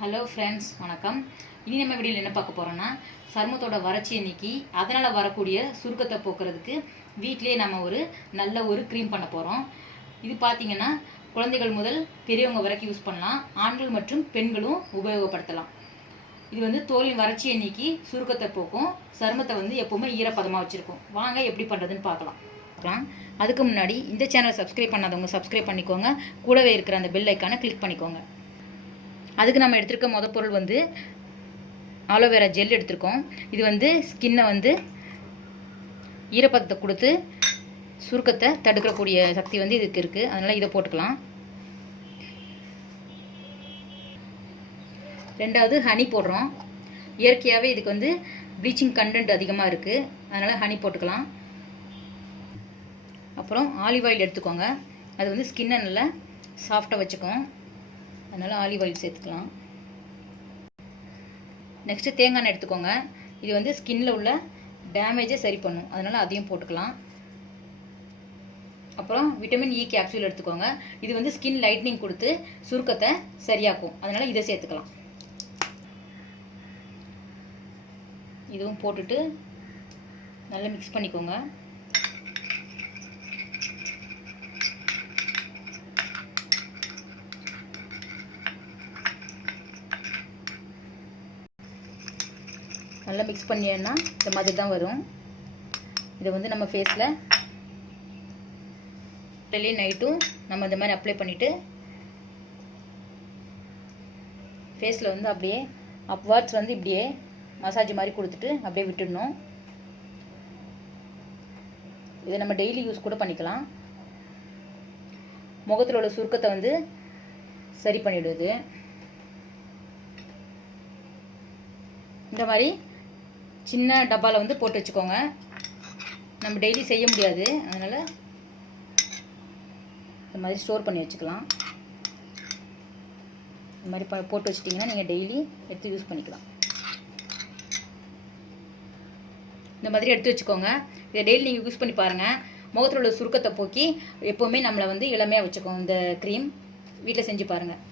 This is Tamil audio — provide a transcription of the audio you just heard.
ஹலோ ஃப்ரெண்ட்ஸ், வணக்கம். இனி நம்ம வீடியோவில் என்ன பார்க்க போகிறோன்னா, சருமத்தோட வறட்சியை நீக்கி அதனால் வரக்கூடிய சுருக்கத்தை போக்குறதுக்கு வீட்டிலேயே நம்ம ஒரு நல்ல ஒரு க்ரீம் பண்ண போகிறோம். இது பார்த்திங்கன்னா குழந்தைகள் முதல் பெரியவங்க வரைக்கும் யூஸ் பண்ணலாம். ஆண்கள் மற்றும் பெண்களும் உபயோகப்படுத்தலாம். இது தோலின் வறட்சியை நீக்கி சுருக்கத்தை போக்கும், சருமத்தை எப்போவுமே ஈரப்பதமாக வச்சுருக்கும். வாங்க எப்படி பண்ணுறதுன்னு பார்க்கலாம். அதுக்கு முன்னாடி இந்த சேனலை சப்ஸ்கிரைப் பண்ணாதவங்க சப்ஸ்கிரைப் பண்ணிக்கோங்க. கூடவே இருக்கிற அந்த பெல் ஐக்கானை கிளிக் பண்ணிக்கோங்க. அதுக்கு நம்ம எடுத்துருக்க மொதல் பொருள் ஆலோவேரா ஜெல் எடுத்திருக்கோம். இது ஸ்கின்னை ஈரப்பதத்தை கொடுத்து சுருக்கத்தை தடுக்கக்கூடிய சக்தி இதுக்கு இருக்குது. அதனால் இதை போட்டுக்கலாம். ரெண்டாவது ஹனி போடுறோம். இயற்கையாகவே இதுக்கு ப்ளீச்சிங் கண்டென்ட் அதிகமாக இருக்குது. அதனால் ஹனி போட்டுக்கலாம். அப்புறம் ஆலிவ் ஆயில் எடுத்துக்கோங்க. அது ஸ்கின்னை நல்லா சாஃப்டாக வச்சுக்கும். அதனால் ஆலிவ் ஆயில் சேர்த்துக்கலாம். நெக்ஸ்ட்டு தேங்காய் எண்ணெய் எடுத்துக்கோங்க. இது ஸ்கின்னில் உள்ள டேமேஜை சரி பண்ணும். அதனால் அதையும் போட்டுக்கலாம். அப்புறம் விட்டமின் இ கேப்சூல் எடுத்துக்கோங்க. இது ஸ்கின் லைட்னிங் கொடுத்து சுருக்கத்தை சரியாக்கும். அதனால் இதை சேர்த்துக்கலாம். இதுவும் போட்டுட்டு நல்லா மிக்ஸ் பண்ணிக்கோங்க. நல்லா மிக்ஸ் பண்ணினா இந்த மாதிரி தான் வரும். இதை நம்ம ஃபேஸில் டெய்லி நைட்டும் நம்ம இந்த மாதிரி அப்ளை பண்ணிவிட்டு ஃபேஸில் அப்படியே அப்வார்ட்ஸ் இப்படியே மசாஜ் மாதிரி கொடுத்துட்டு அப்படியே விட்டுடணும். இதை நம்ம டெய்லி யூஸ் கூட பண்ணிக்கலாம். முகத்தில் உள்ள சுருக்கத்தை சரி பண்ணிவிடுது. இந்த மாதிரி சின்ன டப்பாவில் போட்டு வச்சுக்கோங்க. நம்ம டெய்லி செய்ய முடியாது, அதனால் இந்த மாதிரி ஸ்டோர் பண்ணி வச்சுக்கலாம். இந்த மாதிரி போட்டு வச்சிட்டிங்கன்னா நீங்கள் டெய்லி எடுத்து யூஸ் பண்ணிக்கலாம். இந்த மாதிரி எடுத்து வச்சுக்கோங்க. இதை டெய்லி நீங்கள் யூஸ் பண்ணி பாருங்கள். முகத்தில் உள்ள சுருக்கத்தை போக்கி எப்போவுமே நம்மளை இளமையாக வச்சுக்கோங்க. இந்த க்ரீம் வீட்டில் செஞ்சு பாருங்கள்.